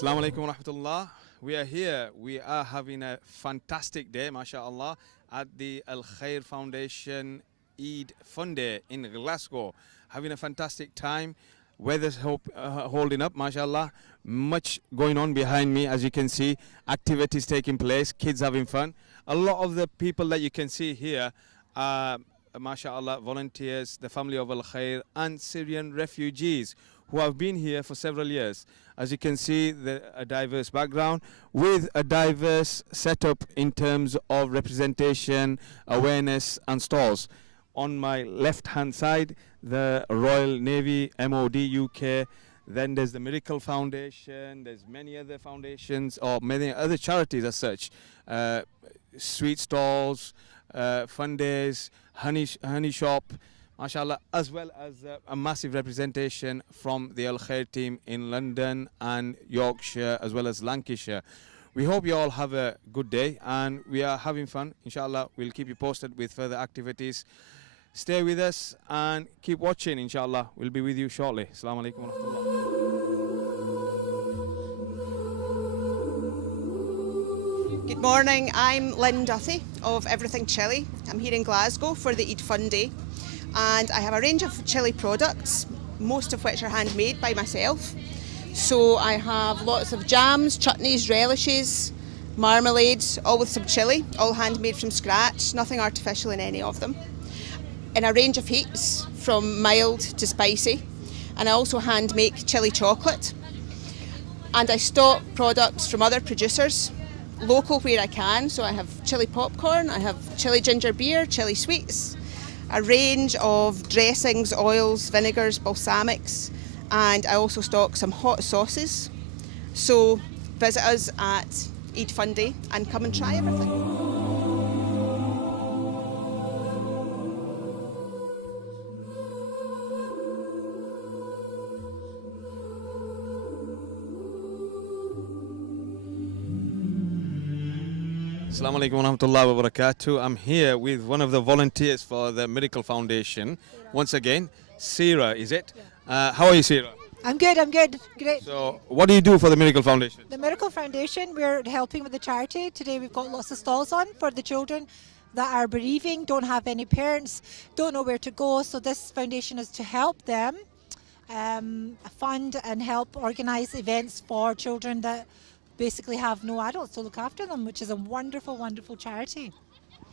Assalamu alaikum wa rahmatullah. We are here. We are having a fantastic day, mashallah, at the Khair Foundation Eid Funday in Glasgow. Having a fantastic time. Weather's holding up, mashallah. Much going on behind me, as you can see. Activities taking place, kids having fun. A lot of the people that you can see here are, mashallah, volunteers, the family of Al Khair, and Syrian refugees who have been here for several years. As you can see, a diverse background with a diverse setup in terms of representation, awareness, and stalls. On my left-hand side, the Royal Navy, MOD UK. Then there's the Miracle Foundation. There's many other foundations or many other charities as such. Sweet stalls, fun days, honey shop, mashallah, as well as a massive representation from the Al Khair team in London and Yorkshire as well as Lancashire. We hope you all have a good day and we are having fun. Inshallah, we'll keep you posted with further activities. Stay with us and keep watching, inshallah. We'll be with you shortly. Assalamu alaikum wa rahmatullah. Good morning, I'm Lynn Duthie of Everything Chili. I'm here in Glasgow for the Eid Funday and I have a range of chili products, most of which are handmade by myself. So I have lots of jams, chutneys, relishes, marmalades, all with some chili, all handmade from scratch, nothing artificial in any of them. In a range of heats, from mild to spicy. And I also hand make chili chocolate. And I stock products from other producers, local where I can. So I have chili popcorn, I have chili ginger beer, chili sweets, a range of dressings, oils, vinegars, balsamics, and I also stock some hot sauces. So visit us at Eid Funday and come and try everything. Assalamu alaikum wa rahmatullahi wa barakatuh. I'm here with one of the volunteers for the Miracle Foundation. Once again, Sira, is it? Yeah. How are you, Sira? I'm good, great. So, what do you do for the Miracle Foundation? The Miracle Foundation, we're helping with the charity. Today we've got lots of stalls on for the children that are bereaving, don't have any parents, don't know where to go. So this foundation is to help them fund and help organise events for children that basically have no adults to look after them, which is a wonderful, wonderful charity.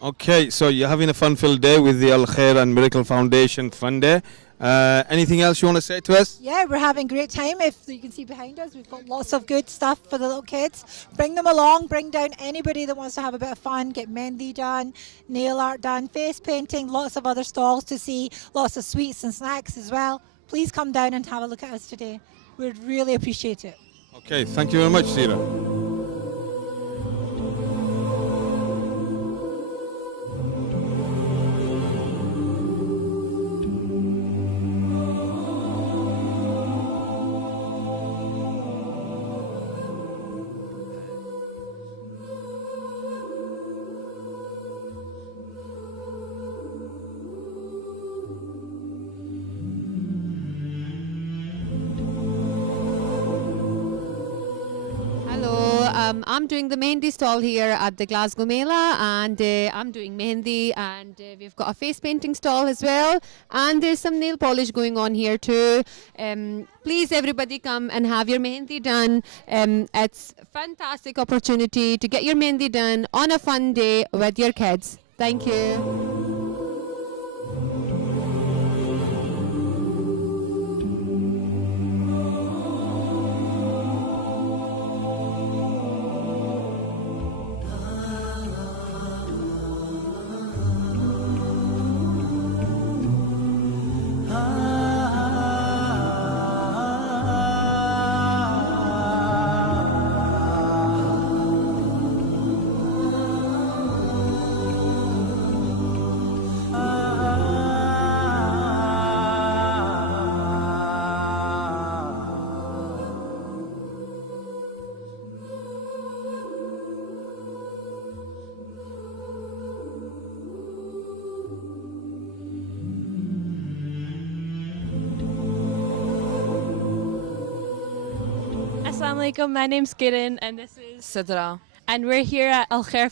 Okay, so you're having a fun-filled day with the Al Khair and Miracle Foundation Fun Day. Anything else you want to say to us? Yeah, we're having a great time. If you can see behind us, we've got lots of good stuff for the little kids. Bring them along, bring down anybody that wants to have a bit of fun, get mehndi done, nail art done, face painting, lots of other stalls to see, lots of sweets and snacks as well. Please come down and have a look at us today. We'd really appreciate it. Okay, thank you very much, Sira. I'm doing the mehndi stall here at the Glasgow Mela, and I'm doing mehndi, and we've got a face painting stall as well, and there's some nail polish going on here too. Please everybody come and have your mehndi done. It's a fantastic opportunity to get your mehndi done on a fun day with your kids. Thank you. Assalamu alaikum, my name's Kiran and this is Sidra. and we're here at Khair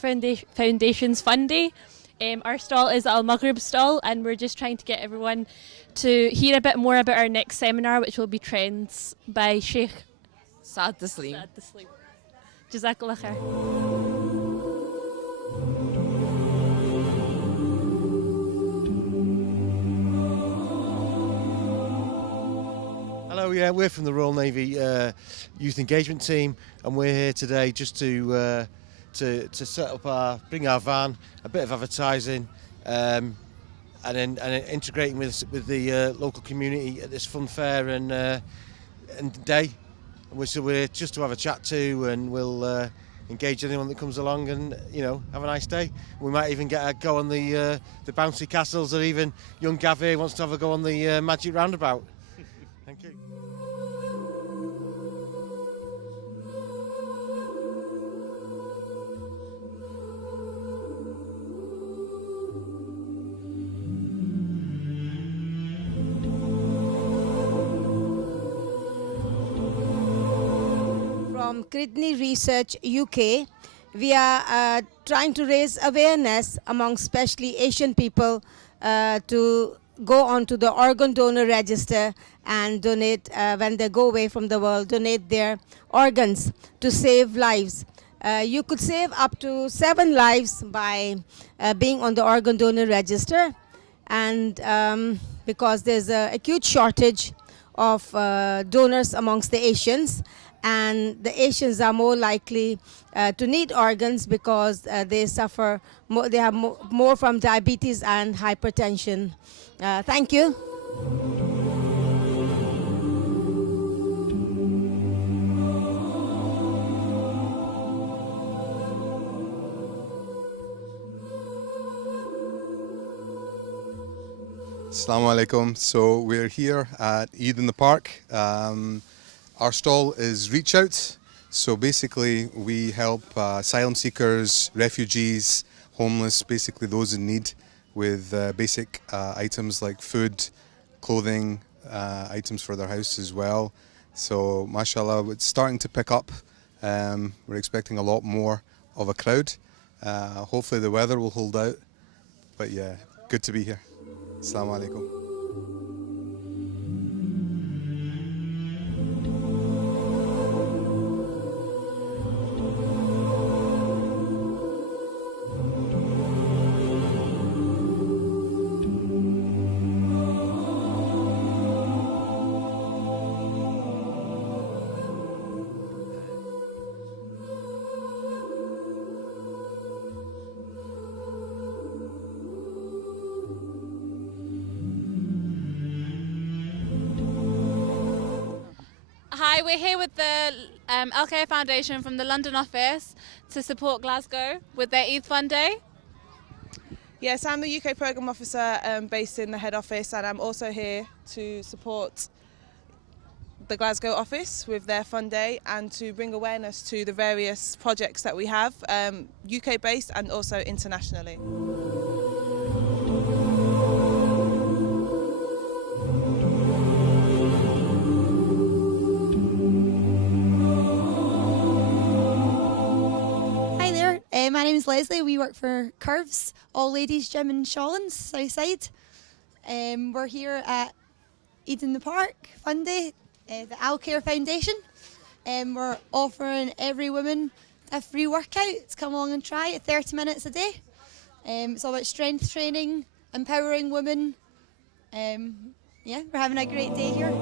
Foundation's Funday. Our stall is Al Maghrib stall and we're just trying to get everyone to hear a bit more about our next seminar, which will be Trends by Sheikh Saad Taslim. Saad Taslim. Jazakallah khair. Hello, yeah, we're from the Royal Navy Youth Engagement Team, and we're here today just to set up bring our van, a bit of advertising, and integrating with the local community at this fun fair and day. So we're just to have a chat to, and we'll engage anyone that comes along, and have a nice day. We might even get a go on the bouncy castles, or even young Gav here wants to have a go on the magic roundabout. Thank you. From Kidney Research UK, we are trying to raise awareness among especially Asian people to go onto the organ donor register and donate when they go away from the world, donate their organs to save lives. You could save up to 7 lives by being on the organ donor register, and because there's an acute shortage of donors amongst the Asians, and the Asians are more likely to need organs because they suffer more, they have more from diabetes and hypertension. Thank you. Assalamu alaikum. So we're here at Eid in the Park. Our stall is Reach Out. So basically we help asylum seekers, refugees, homeless, basically those in need with basic items like food, clothing, items for their house as well. So mashallah, it's starting to pick up. We're expecting a lot more of a crowd. Hopefully the weather will hold out. But yeah, good to be here. Assalamu alaikum. Hi, we're here with the Khair Foundation from the London office to support Glasgow with their Eid Funday. Yes, I'm the UK Programme Officer based in the head office, and I'm also here to support the Glasgow office with their Fun Day and to bring awareness to the various projects that we have, UK based and also internationally. My name is Leslie. We work for Curves, all ladies gym in Shawlands, Southside. We're here at Eid in the Park, Funday, the Khair Foundation. We're offering every woman a free workout to come along and try it, 30 minutes a day. It's all about strength training, empowering women. Yeah, we're having a great day here.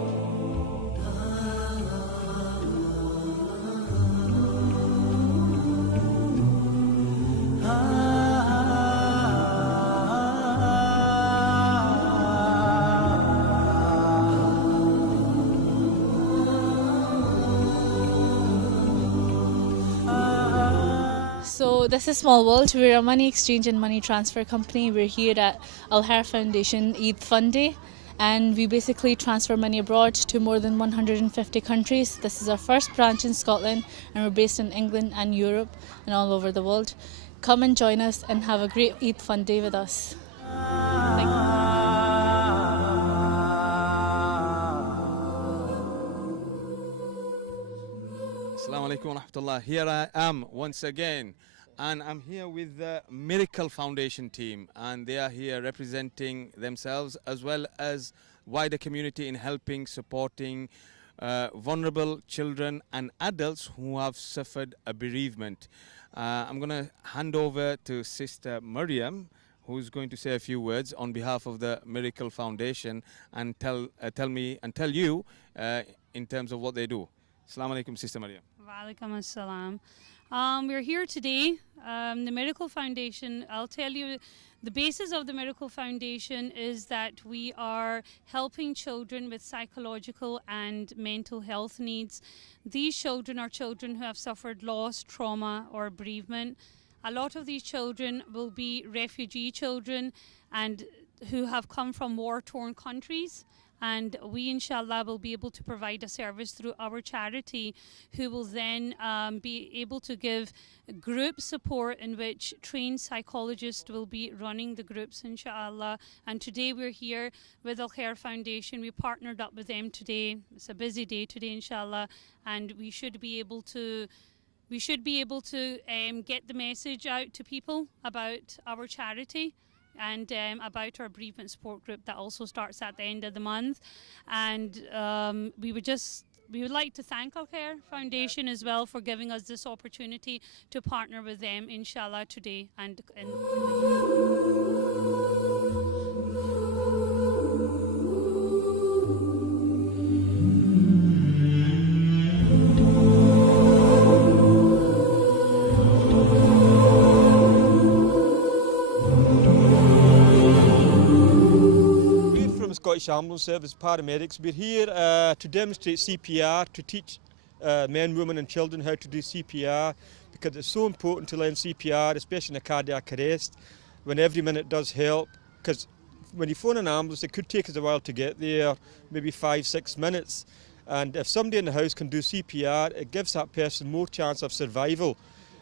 So this is Small World. We're a money exchange and money transfer company. We're here at Khair Foundation Eid Funday, and we basically transfer money abroad to more than 150 countries. This is our first branch in Scotland, and we're based in England and Europe and all over the world. Come and join us and have a great Eid Funday with us. Thank you. Assalamu alaikum wa rahmatullah. Here I am once again, and I'm here with the Miracle Foundation team, and they are here representing themselves as well as wider community in helping, supporting vulnerable children and adults who have suffered a bereavement. I'm going to hand over to Sister Maryam, who's going to say a few words on behalf of the Miracle Foundation and tell you in terms of what they do. Assalamu alaikum, Sister Maryam. Walaikum assalam. We're here today. The Miracle Foundation, I'll tell you, the basis of the Miracle Foundation is that we are helping children with psychological and mental health needs. These children are children who have suffered loss, trauma or bereavement. A lot of these children will be refugee children and who have come from war-torn countries. And we, inshallah, will be able to provide a service through our charity, who will then be able to give group support in which trained psychologists will be running the groups, inshallah. And today we're here with Khair Foundation. We partnered up with them today. It's a busy day today, inshallah, and we should be able to get the message out to people about our charity and about our bereavement support group that also starts at the end of the month. And we would like to thank Khair Foundation as well for giving us this opportunity to partner with them, inshallah, today. Scottish Ambulance Service paramedics. We're here to demonstrate CPR, to teach men, women and children how to do CPR, because it's so important to learn CPR, especially in a cardiac arrest, when every minute does help. Because when you phone an ambulance, it could take us a while to get there, maybe 5-6 minutes. And if somebody in the house can do CPR, it gives that person more chance of survival.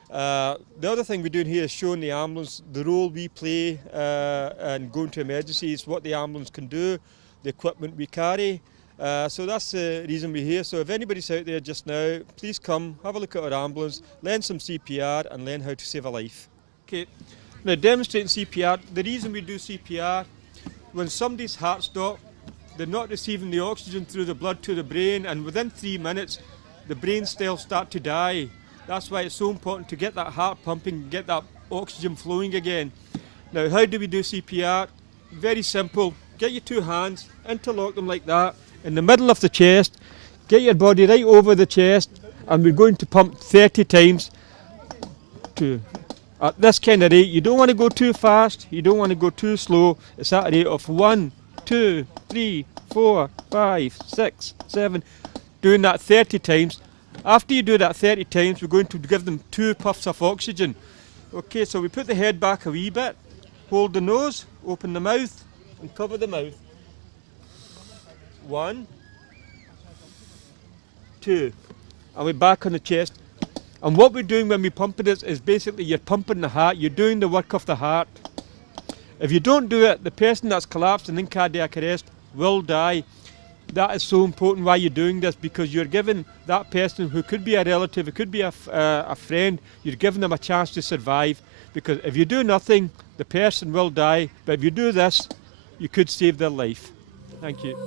The other thing we're doing here is showing the ambulance the role we play and going to emergencies, what the ambulance can do, the equipment we carry. So that's the reason we're here. So if anybody's out there just now, please come, have a look at our ambulance, learn some CPR and learn how to save a life. Okay, now demonstrating CPR, the reason we do CPR, when somebody's heart stops, they're not receiving the oxygen through the blood to the brain, and within 3 minutes, the brain cells start to die. That's why it's so important to get that heart pumping, get that oxygen flowing again. Now, how do we do CPR? Very simple. Get your 2 hands, interlock them like that, in the middle of the chest. Get your body right over the chest, and we're going to pump 30 times at this kind of rate. You don't want to go too fast, you don't want to go too slow. It's at a rate of 1, 2, 3, 4, 5, 6, 7, doing that 30 times. After you do that 30 times, we're going to give them 2 puffs of oxygen. Okay, so we put the head back a wee bit, hold the nose, open the mouth, and cover the mouth. 1, 2, and we're back on the chest. And what we're doing when we pump it is basically you're pumping the heart, you're doing the work of the heart. If you don't do it, the person that's collapsed and in cardiac arrest will die. That is so important why you're doing this, because you're giving that person, who could be a relative, it could be a friend, you're giving them a chance to survive. Because if you do nothing, the person will die. But if you do this, you could save their life. Thank you.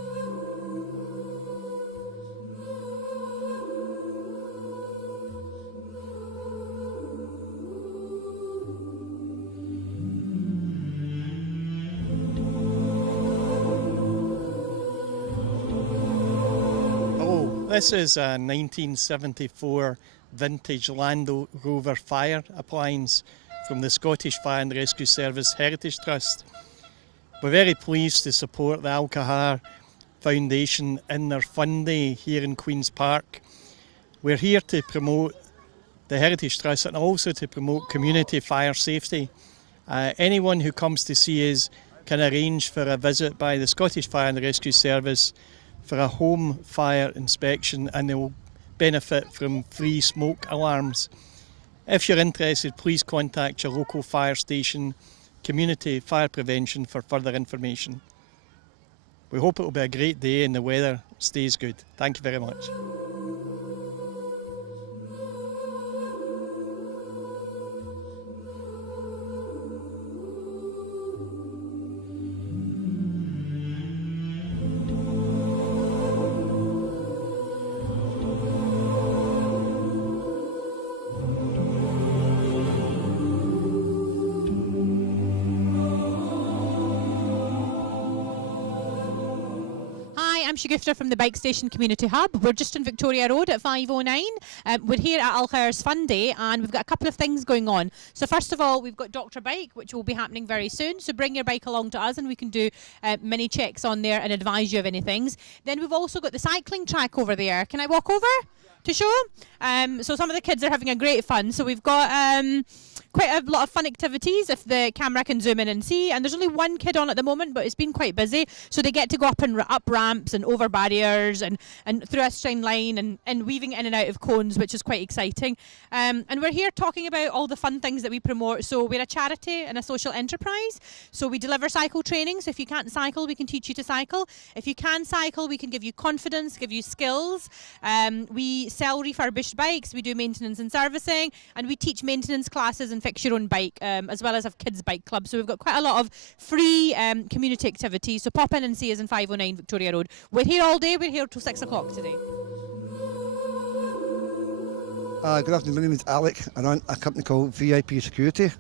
This is a 1974 vintage Land Rover fire appliance from the Scottish Fire and Rescue Service Heritage Trust. We're very pleased to support the Khair Foundation in their Fun Day here in Queen's Park. We're here to promote the Heritage Trust and also to promote community fire safety. Anyone who comes to see us can arrange for a visit by the Scottish Fire and Rescue Service for a home fire inspection, and they will benefit from free smoke alarms. If you're interested, please contact your local fire station, Community Fire Prevention, for further information. We hope it will be a great day and the weather stays good. Thank you very much. I'm Shagufta from the Bike Station Community Hub. We're just on Victoria Road at 509. We're here at Khair's Funday and we've got a couple of things going on. So first of all, we've got Dr. Bike, which will be happening very soon. So bring your bike along to us and we can do mini checks on there and advise you of any things. Then we've also got the cycling track over there. Can I walk over to show? So some of the kids are having a great fun. So we've got quite a lot of fun activities if the camera can zoom in and see. And there's only one kid on at the moment, but it's been quite busy. So they get to go up and up ramps and over barriers and through a string line and weaving in and out of cones, which is quite exciting. And we're here talking about all the fun things that we promote. So we're a charity and a social enterprise. So we deliver cycle training. So if you can't cycle, we can teach you to cycle. If you can cycle, we can give you confidence, give you skills. We sell refurbished bikes. We do maintenance and servicing. And we teach maintenance classes and fix your own bike, as well as have kids bike clubs. So we've got quite a lot of free community activities. So pop in and see us in 509 Victoria Road. We're here all day. We're here till 6 o'clock today. Good afternoon. My name is Alec. I run a company called VIP Security.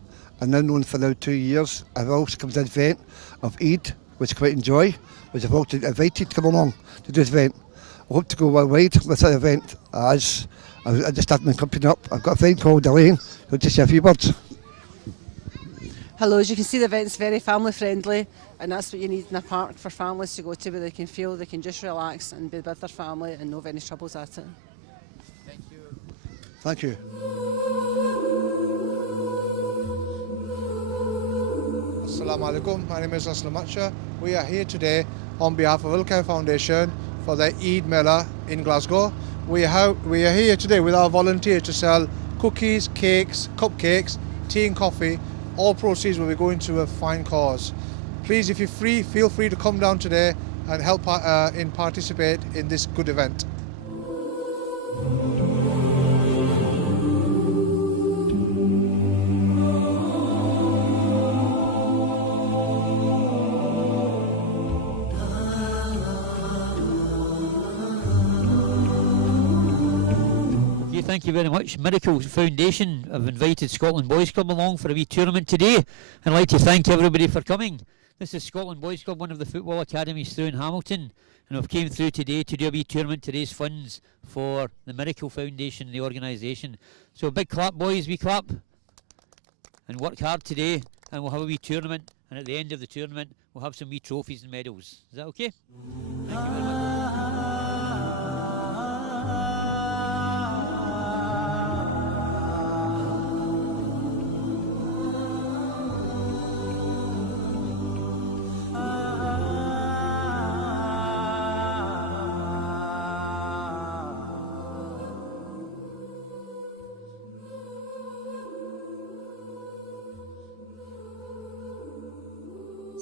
I'm now known for now 2 years. I've also come to the event of Eid, which I quite enjoy, which I've also invited to come along to do this event. I hope to go worldwide with that event as I just started my company up. I've got a friend called Elaine who'll just say a few words. Hello, as you can see, the event's very family friendly, and that's what you need in a park for families to go to, where they can feel they can just relax and be with their family and no have any troubles at it. Thank you. Assalamu alaikum, my name is Aslam Macha. We are here today on behalf of Khair Foundation for the Eid Mela in Glasgow. We are here today with our volunteers to sell cookies, cakes, cupcakes, tea and coffee. All proceeds will be going to a fine cause. Please, if you're free, feel free to come down today and help participate in this good event. Thank you very much. Miracle Foundation have invited Scotland Boys Club along for a wee tournament today. I'd like to thank everybody for coming. This is Scotland Boys Club, one of the football academies through in Hamilton, and we've came through today to do a wee tournament to raise funds for the Miracle Foundation, the organisation. So big clap, boys, wee clap, and work hard today, and we'll have a wee tournament, and at the end of the tournament we'll have some wee trophies and medals. Is that okay? Thank you very much.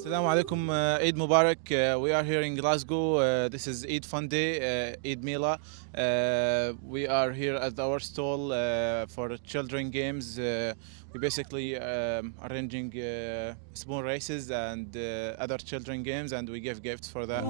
Assalamu alaikum, Eid Mubarak. We are here in Glasgow. This is Eid Funday, Eid Mela. We are here at our stall for children games. We basically arranging spoon races and other children games, and we give gifts for that.